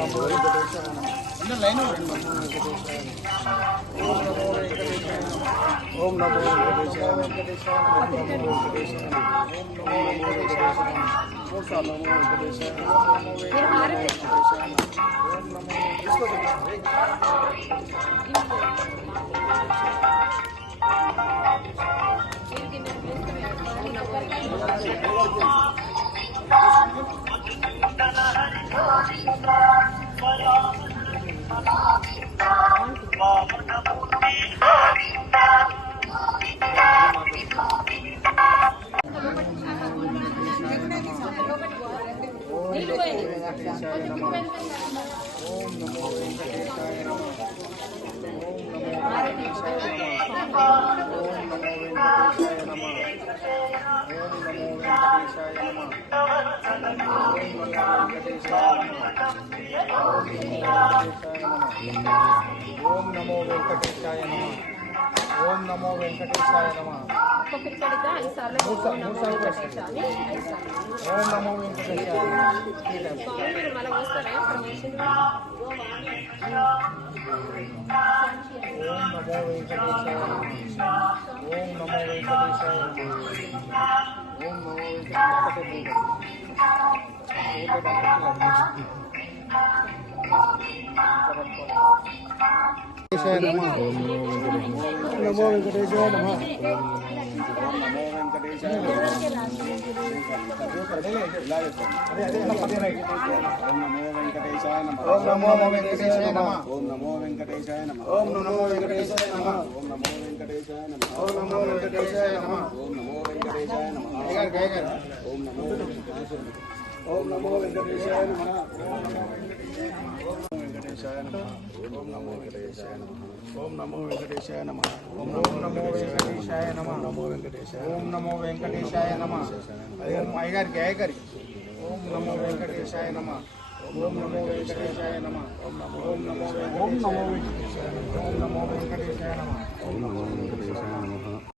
నమో వెంకటేశాయ నమః. ఓం నమో వెంకటేశాయ నమః. ఓం నమో వెంకటేశాయ నమః. ఓం నమో వెంకటేశాయ నమః. మూడు సార్లు నమో వెంకటేశాయ నమః. నమో వెంకటేశాయ నమః. ఓం నమో వెంకటేశాయ నమః. ఓం నమో వెంకటేశాయ నమః. ఓం నమో వెంకటేశాయ నమః. ఓం నమో వెంకటేశాయ నమః. ఓం నమో వెంకటేశాయ నమః. నమో వెంకటేశాయ నమః. ఓం నమో వెంకటేశాయ నమః. ఓం నమో వెంకటేశాయ నమః. ఓం నమో వెంకటేశాయ నమః. ఓం నమో వెంకటేశాయ నమః. ఓం నమో వెంకటేశాయ నమః. ఓం నమో వెంకటేశాయ నమః. ఓం నమో వెంకటేశాయ నమః. ఓం నమో వెంకటేశాయ నమః. ఓం నమో వెంకటేశాయ నమః. ఓం నమో వెంకటేశాయ నమః. ఓం నమో వెంకటేశాయ నమః. నమో వెంకటేశాయ. ఓం నమో వెంకటేశాయ నమః. అయ్యగారికి అయ్యగారి ఓం నమో వెంకటేశాయ నమః. ఓం నమో వెంకటేశాయ నమః. ఓం నమో వెంకటేశాయ నమః. ఓం నమో వెంకటేశాయ నమః. ఓం నమో వెంకటేశాయ నమః. ఓం నమో వెంకటేశాయ నమః.